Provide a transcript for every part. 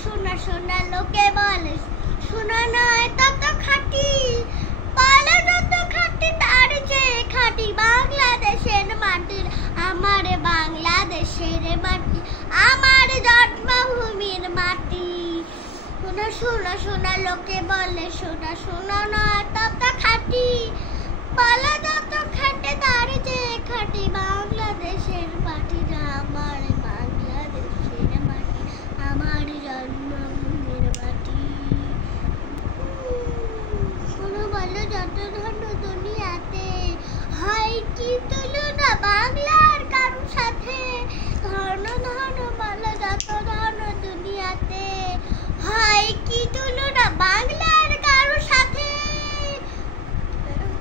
শোনা শোনা লোকে বলে শোনা নয় তত খাঁটি, পালা যত খাঁটি তার চেয়ে খাঁটি বাংলাদেশের মাটির, আমার বাংলাদেশের মাটি, আমার জন্মভূমির মাটি। শোনা শোনা শোনা লোকে বলে শোনা শোনা নয় তত খাঁটি, পালা যত খাঁটি তার চেয়ে খাঁটি বাংলাদেশের মাটি, আমার বাংলাদেশের মাটি, আমার জন্মভূমির মাটি। শোনো বলো যত ধন দুনিয়াতে, হয় কি তুলনা বাংলার কারো সাথে, ধন ধন বলো যত ধন দুনিয়াতে, হয় কি তুলনা বাংলার কারো সাথে।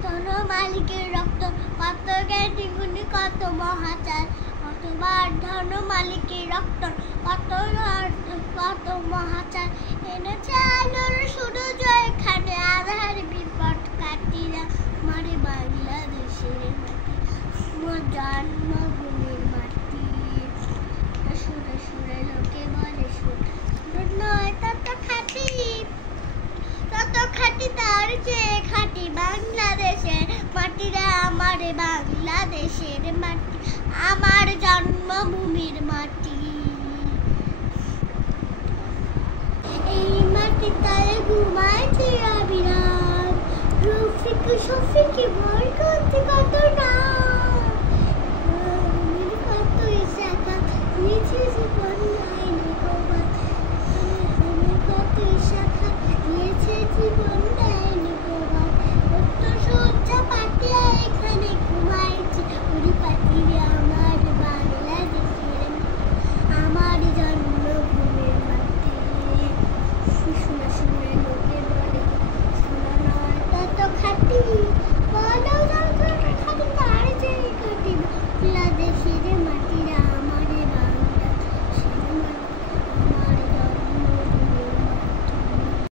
ধন মালিকের রক্ত কত জ্ঞানী গুণী কত মহাচার, কতবার ধন মালিকের রক্ত কত মহাচার, এনেছে আলোর সূর্য এখানে আধার বিপদ কাটিরা, আমার বাংলাদেশের মাটি, আমার জন্মভূমির মাটি। সুরে সুরে লোকে বলে সুর নয় তত খাঁটি, তত খাঁটি তার চেয়ে খাঁটি বাংলাদেশের মাটিরা, আমার বাংলাদেশের মাটি, আমার জন্মভূমির মাটি। এই মাটিটায় ঘুমাইছে অবিরাম, রফিক শফিক ভর করতে কত নাম, কত শাখা নিচে যে বন্যা,